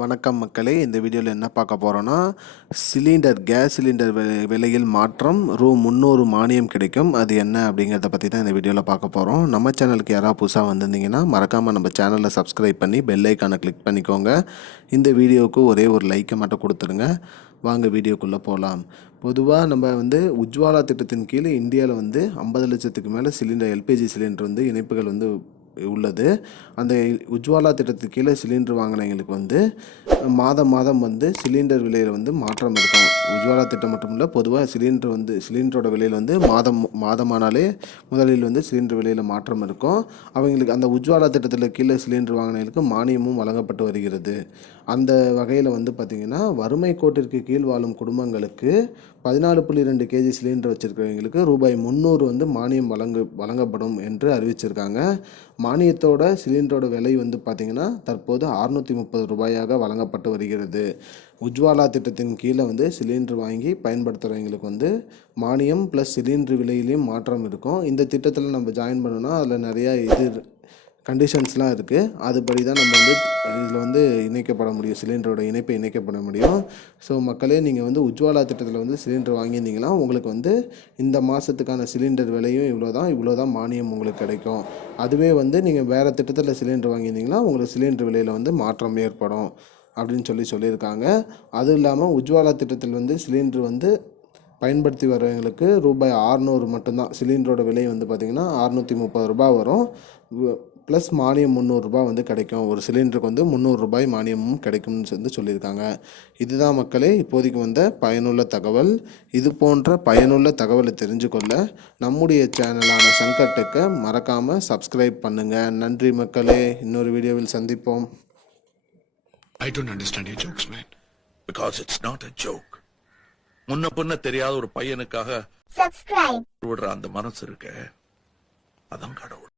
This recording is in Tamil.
வணக்கம் மக்களே, இந்த வீடியோவில் என்ன பார்க்க போகிறோன்னா கேஸ் சிலிண்டர் விலையில் மாற்றம் ரூ 300 மானியம் கிடைக்கும். அது என்ன அப்படிங்கிறத பற்றி தான் இந்த வீடியோவில் பார்க்க போகிறோம். நம்ம சேனலுக்கு யாராவது புதுசாக வந்திருந்தீங்கன்னா மறக்காமல் நம்ம சேனலை சப்ஸ்கிரைப் பண்ணி பெல் ஐக்கானை கிளிக் பண்ணிக்கோங்க. இந்த வீடியோவுக்கு ஒரே ஒரு லைக்கை மட்டும் கொடுத்துருங்க. வாங்க வீடியோக்குள்ளே போகலாம். பொதுவாக நம்ம உஜ்வாலா திட்டத்தின் கீழே இந்தியாவில் 50 லட்சத்துக்கு மேலே எல்பிஜி சிலிண்டர் இணைப்புகள் உள்ளது. அந்த உஜ்வாலா திட்டத்துக்கு கீழே சிலிண்டர் வாங்கினவங்களுக்கு மாதம் மாதம் சிலிண்டர் விலையில் மாற்றம் இருக்கும். உஜ்வாலா திட்டம் மட்டும் இல்லை, பொதுவாக சிலிண்டரோட விலையில் மாதமானாலே முதலில் சிலிண்டர் விலையில் மாற்றம் இருக்கும். அவங்களுக்கு அந்த உஜ்வாலா திட்டத்தில் கீழே சிலிண்டர் வாங்கினவங்களுக்கு மானியமும் வழங்கப்பட்டு வருகிறது. அந்த வகையில் பார்த்திங்கன்னா வறுமை கோட்டிற்கு கீழ் வாழும் குடும்பங்களுக்கு 14.2 கேஜி சிலிண்டர் வச்சுருக்கிறவங்களுக்கு ரூபாய் 300 மானியம் வழங்கப்படும் என்று அறிவிச்சிருக்காங்க. மானியத்தோட சிலிண்டரோட விலை பார்த்திங்கன்னா தற்போது 630 ரூபாயாக வழங்கப்பட்டு வருகிறது. உஜ்வாலா திட்டத்தின் கீழே சிலிண்டர் வாங்கி பயன்படுத்துகிறவங்களுக்கு மானியம் ப்ளஸ் சிலிண்டர் விலையிலையும் மாற்றம் இருக்கும். இந்த திட்டத்தில் நம்ம ஜாயின் பண்ணோன்னா அதில் நிறையா கண்டிஷன்ஸ்லாம் இருக்குது. அதுபடி தான் நம்ம இதில் இணைக்கப்பட முடியும், சிலிண்டரோட இணைப்பை இணைக்கப்பட முடியும். ஸோ மக்களே, நீங்கள் உஜ்வாலா திட்டத்தில் சிலிண்டர் வாங்கியிருந்தீங்கன்னா உங்களுக்கு இந்த மாதத்துக்கான சிலிண்டர் விலையும் இவ்வளோ தான் மானியம் உங்களுக்கு கிடைக்கும். அதுவே நீங்கள் வேறு திட்டத்தில் சிலிண்டர் வாங்கியிருந்தீங்கன்னா உங்களுக்கு சிலிண்டர் விலையில் மாற்றம் ஏற்படும் அப்படின்னு சொல்லியிருக்காங்க. அதுவும் இல்லாமல் உஜ்வாலா திட்டத்தில் சிலிண்டர் பயன்படுத்தி வரவங்களுக்கு ரூபாய் 600 மட்டும்தான். சிலிண்டரோட விலை பார்த்திங்கன்னா 630 ரூபாய் வரும். ப்ளஸ் மானியம் 300 ரூபாய் கிடைக்கும். ஒரு சிலிண்டருக்கு 300 ரூபாய் மானியமும் கிடைக்கும்னு சொல்லியிருக்காங்க. இதுதான் மக்களே இப்போதைக்கு பயனுள்ள தகவல். இது போன்ற பயனுள்ள தகவலை தெரிஞ்சுக்கொள்ள நம்முடைய சேனலான சங்கர் டெக்கை மறக்காமல் சப்ஸ்கிரைப் பண்ணுங்கள். நன்றி மக்களே, இன்னொரு வீடியோவில் சந்திப்போம். I don't understand your jokes, man. Because it's not a joke. முன்ன பின்ன தெரியாத ஒரு பையனுக்காக விடுற அந்த மனசு இருக்க, அதான் கடவுள்.